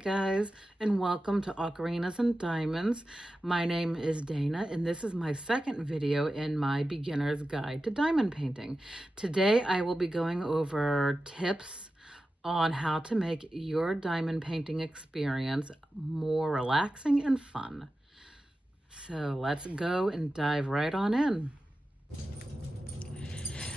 guys, and welcome to Ocarinas and Diamonds. My name is Dana, and this is my second video in my beginner's guide to diamond painting. Today I will be going over tips on how to make your diamond painting experience more relaxing and fun. So let's go and dive right on in.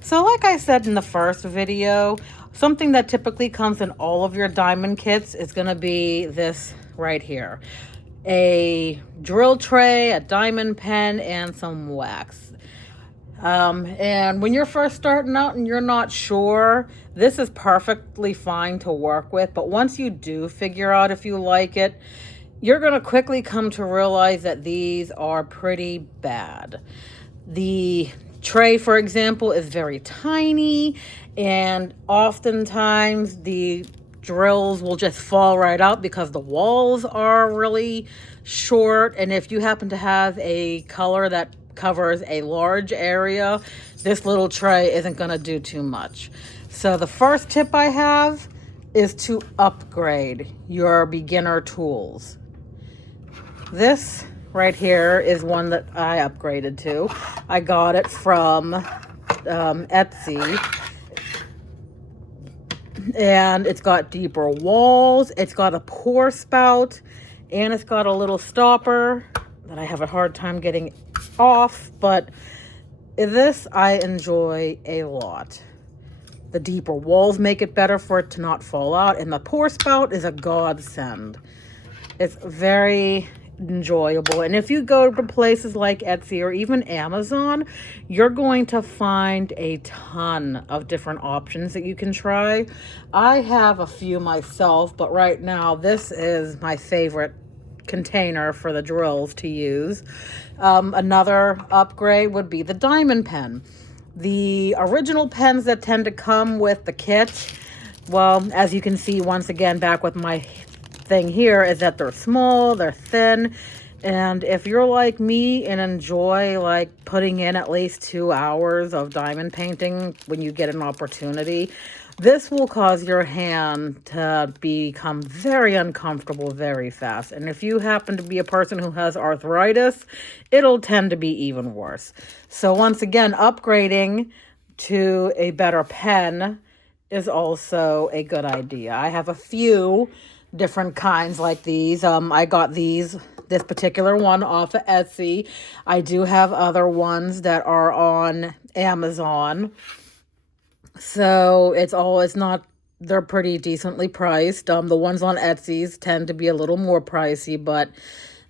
So like I said in the first video, something that typically comes in all of your diamond kits is going to be this right here. A drill tray, a diamond pen, and some wax. And when you're first starting out and you're not sure, this is perfectly fine to work with. But once you do figure out if you like it, you're going to quickly come to realize that these are pretty bad. The tray, for example, is very tiny, and oftentimes the drills will just fall right out because the walls are really short. And if you happen to have a color that covers a large area, this little tray isn't going to do too much. So the first tip I have is to upgrade your beginner tools. This right here is one that I upgraded to. I got it from Etsy. And it's got deeper walls. It's got a pour spout. And it's got a little stopper that I have a hard time getting off. But this I enjoy a lot. The deeper walls make it better for it to not fall out. And the pour spout is a godsend. It's very enjoyable. And if you go to places like Etsy or even Amazon, you're going to find a ton of different options that you can try. I have a few myself, but right now this is my favorite container for the drills to use. Another upgrade would be the diamond pen. The original pens that tend to come with the kit, well, as you can see once again back with my thing here, is that they're small, they're thin, and if you're like me and enjoy like putting in at least 2 hours of diamond painting when you get an opportunity, this will cause your hand to become very uncomfortable very fast. And if you happen to be a person who has arthritis, it'll tend to be even worse. So once again, upgrading to a better pen is also a good idea. I have a few different kinds like these. I got this particular one off of Etsy. I do have other ones that are on Amazon. So they're pretty decently priced. The ones on Etsy's tend to be a little more pricey, but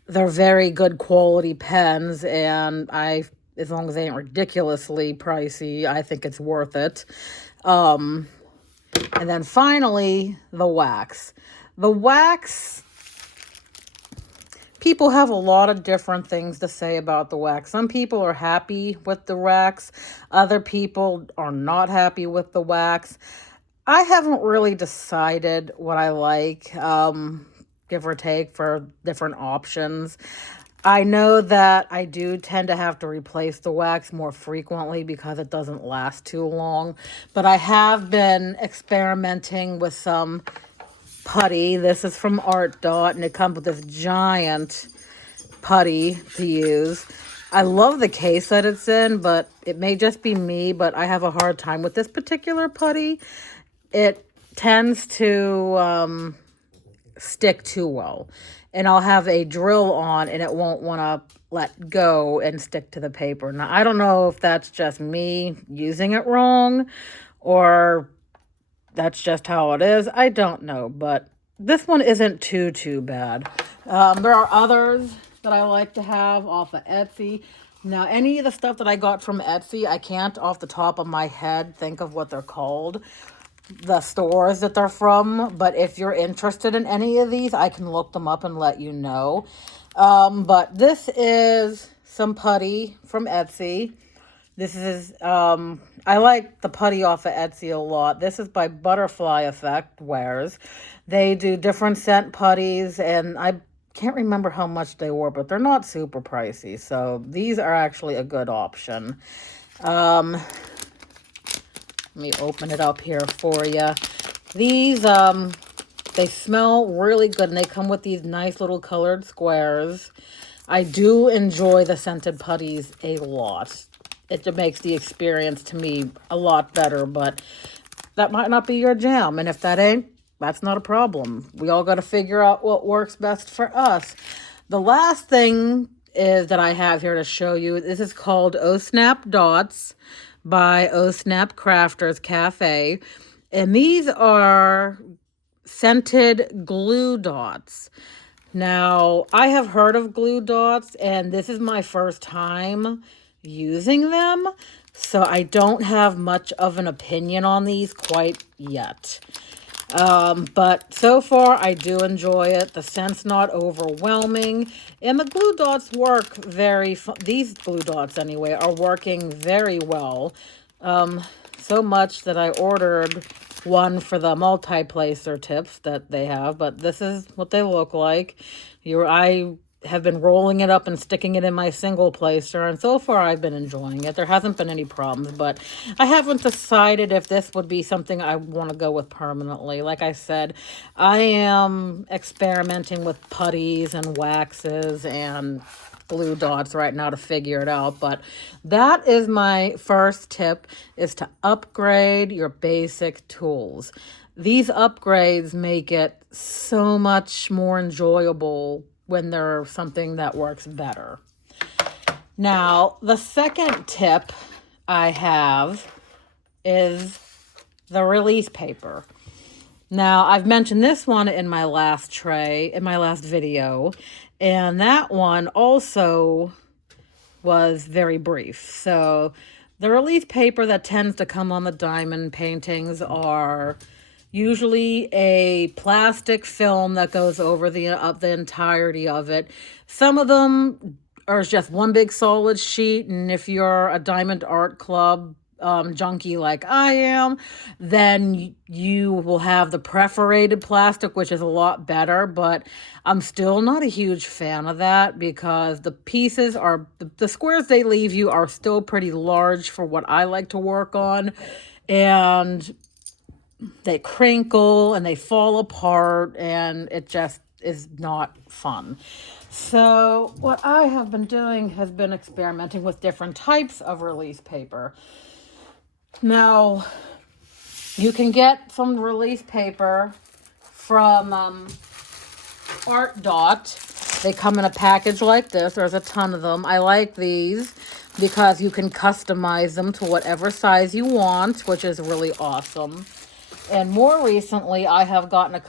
they're very good quality pens, and as long as they ain't ridiculously pricey, I think it's worth it. And then finally, the wax. The wax, people have a lot of different things to say about the wax. Some people are happy with the wax. Other people are not happy with the wax. I haven't really decided what I like, give or take, for different options. I know that I do tend to have to replace the wax more frequently because it doesn't last too long. But I have been experimenting with some putty. This is from Art Dot, and it comes with this giant putty to use. I love the case that it's in, but it may just be me, but I have a hard time with this particular putty. It tends to stick too well, and I'll have a drill on and it won't want to let go and stick to the paper. Now, I don't know if that's just me using it wrong or that's just how it is. I don't know, but this one isn't too bad. There are others that I like to have off of Etsy. Now, any of the stuff that I got from Etsy, I can't off the top of my head think of what they're called, the stores that they're from. But if you're interested in any of these, I can look them up and let you know. But this is some putty from Etsy. This is, I like the putty off of Etsy a lot. This is by Butterfly Effect Wares. They do different scent putties, and I can't remember how much they were, but they're not super pricey. So these are actually a good option. Let me open it up here for you. These They smell really good, and they come with these nice little colored squares. I do enjoy the scented putties a lot. It makes the experience to me a lot better, but that might not be your jam. And if that ain't, that's not a problem. We all got to figure out what works best for us. The last thing is that I have here to show you. This is called O Snap Dots by O Snap Crafters Cafe. And these are scented glue dots. Now, I have heard of glue dots, and this is my first time using them, so I don't have much of an opinion on these quite yet. But so far, I do enjoy it. The scent's not overwhelming, and the glue dots work these glue dots, anyway, are working very well. So much that I ordered one for the multi-placer tips that they have, but this is what they look like. I have been rolling it up and sticking it in my single placer, and so far I've been enjoying it. There hasn't been any problems, but I haven't decided if this would be something I want to go with permanently. Like I said, I am experimenting with putties and waxes and glue dots right now to figure it out, but that is my first tip, is to upgrade your basic tools. These upgrades make it so much more enjoyable when there's something that works better. Now, the second tip I have is the release paper. Now, I've mentioned this one in my last video, and that one also was very brief. So the release paper that tends to come on the diamond paintings are usually a plastic film that goes over the entirety of it. Some of them are just one big solid sheet, and if you're a Diamond Art Club junkie like I am, then you will have the perforated plastic, which is a lot better, but I'm still not a huge fan of that because the pieces are, the squares they leave you are still pretty large for what I like to work on, and they crinkle and they fall apart, and it just is not fun. So what I have been doing has been experimenting with different types of release paper. Now, you can get some release paper from Art Dot. They come in a package like this. There's a ton of them. I like these because you can customize them to whatever size you want, which is really awesome. And more recently, I've gotten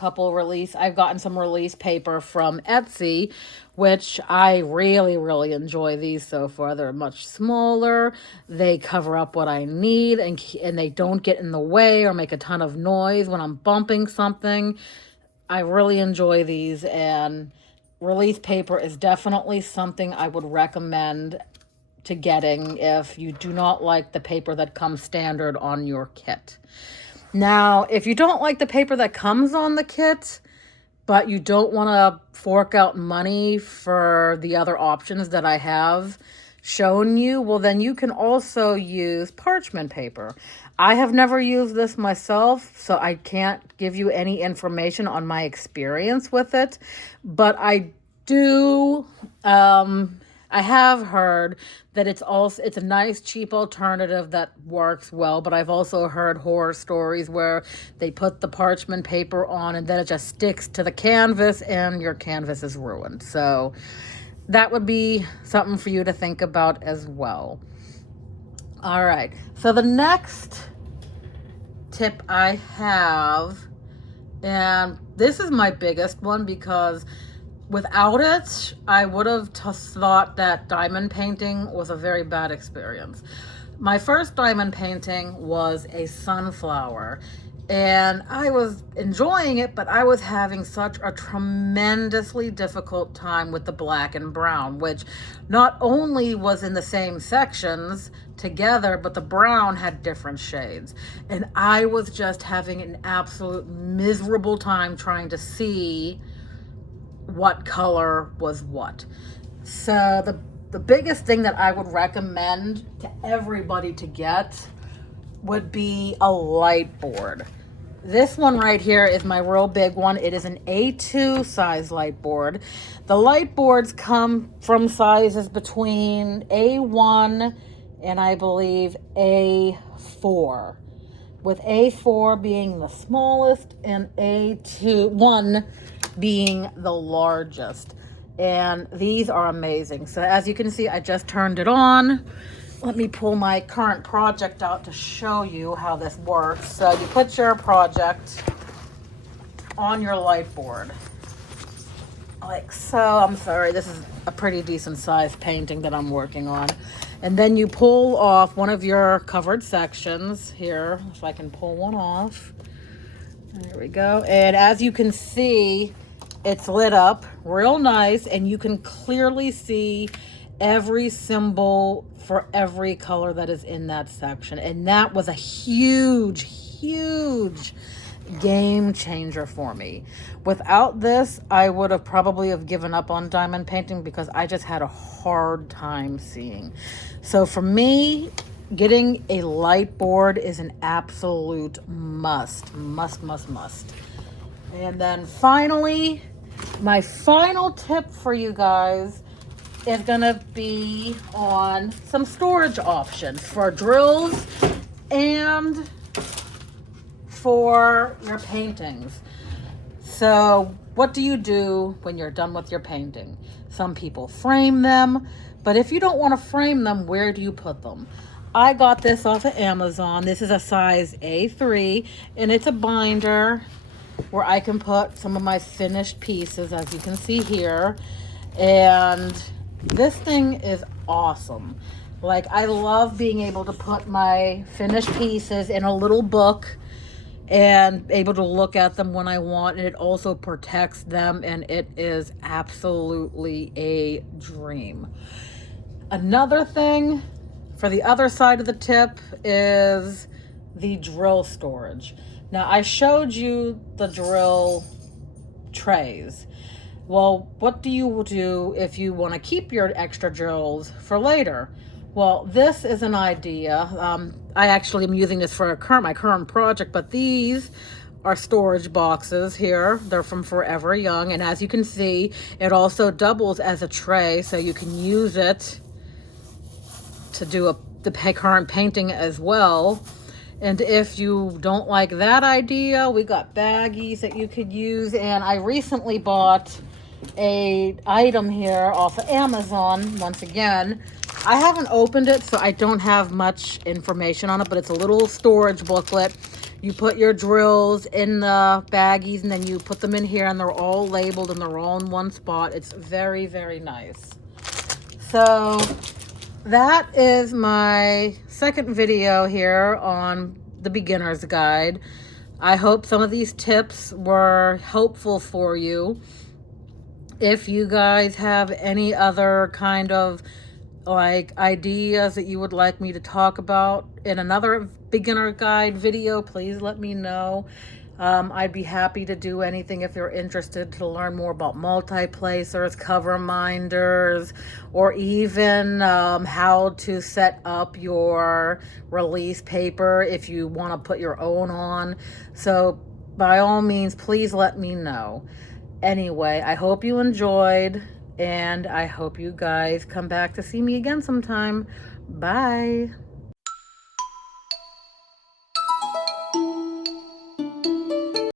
some release paper from Etsy, which I really, really enjoy these so far. They're much smaller. They cover up what I need, and they don't get in the way or make a ton of noise when I'm bumping something. I really enjoy these, and release paper is definitely something I would recommend to getting if you do not like the paper that comes standard on your kit. Now, if you don't like the paper that comes on the kit, but you don't want to fork out money for the other options that I have shown you, well, then you can also use parchment paper. I have never used this myself, so I can't give you any information on my experience with it, but I have heard that it's a nice cheap alternative that works well, but I've also heard horror stories where they put the parchment paper on and then it just sticks to the canvas and your canvas is ruined. So that would be something for you to think about as well. All right, so the next tip I have, and this is my biggest one because without it, I would have thought that diamond painting was a very bad experience. My first diamond painting was a sunflower, and I was enjoying it, but I was having such a tremendously difficult time with the black and brown, which not only was in the same sections together, but the brown had different shades. And I was just having an absolute miserable time trying to see what color was what. So the biggest thing that I would recommend to everybody to get would be a light board. This one right here is my real big one. It is an A2 size light board. The light boards come from sizes between A1 and I believe A4, with A4 being the smallest and A1 being the largest. And these are amazing. So as you can see, I just turned it on. Let me pull my current project out to show you how this works. So you put your project on your light board, like so. I'm sorry, this is a pretty decent sized painting that I'm working on. And then you pull off one of your covered sections here, if I can pull one off. There we go. And as you can see, it's lit up real nice, and you can clearly see every symbol for every color that is in that section. And that was a huge, huge game changer for me. Without this, I would have probably have given up on diamond painting because I just had a hard time seeing. So for me, getting a light board is an absolute must. And then finally, my final tip for you guys is gonna be on some storage options for drills and for your paintings. So what do you do when you're done with your painting? Some people frame them, but if you don't want to frame them, where do you put them? I got this off of Amazon. This is a size A3, and it's a binder where I can put some of my finished pieces, as you can see here. And this thing is awesome. Like, I love being able to put my finished pieces in a little book and able to look at them when I want, and it also protects them, and it is absolutely a dream. Another thing for the other side of the tip is the drill storage. Now, I showed you the drill trays. Well, what do you do if you want to keep your extra drills for later? Well, this is an idea. I actually am using this for my current project, but these are storage boxes here. They're from Forever Young, and as you can see, it also doubles as a tray, so you can use it to do the current painting as well. And if you don't like that idea, we got baggies that you could use. And I recently bought a item here off of Amazon. Once again, I haven't opened it, so I don't have much information on it, but it's a little storage booklet. You put your drills in the baggies, and then you put them in here, and they're all labeled, and they're all in one spot. It's very, very nice. So that is my second video here on the beginner's guide. I hope some of these tips were helpful for you. If you guys have any other kind of like ideas that you would like me to talk about in another beginner guide video, please let me know. I'd be happy to do anything if you're interested to learn more about multi-placers, cover minders, or even how to set up your release paper if you want to put your own on. So by all means, please let me know. Anyway, I hope you enjoyed, and I hope you guys come back to see me again sometime. Bye.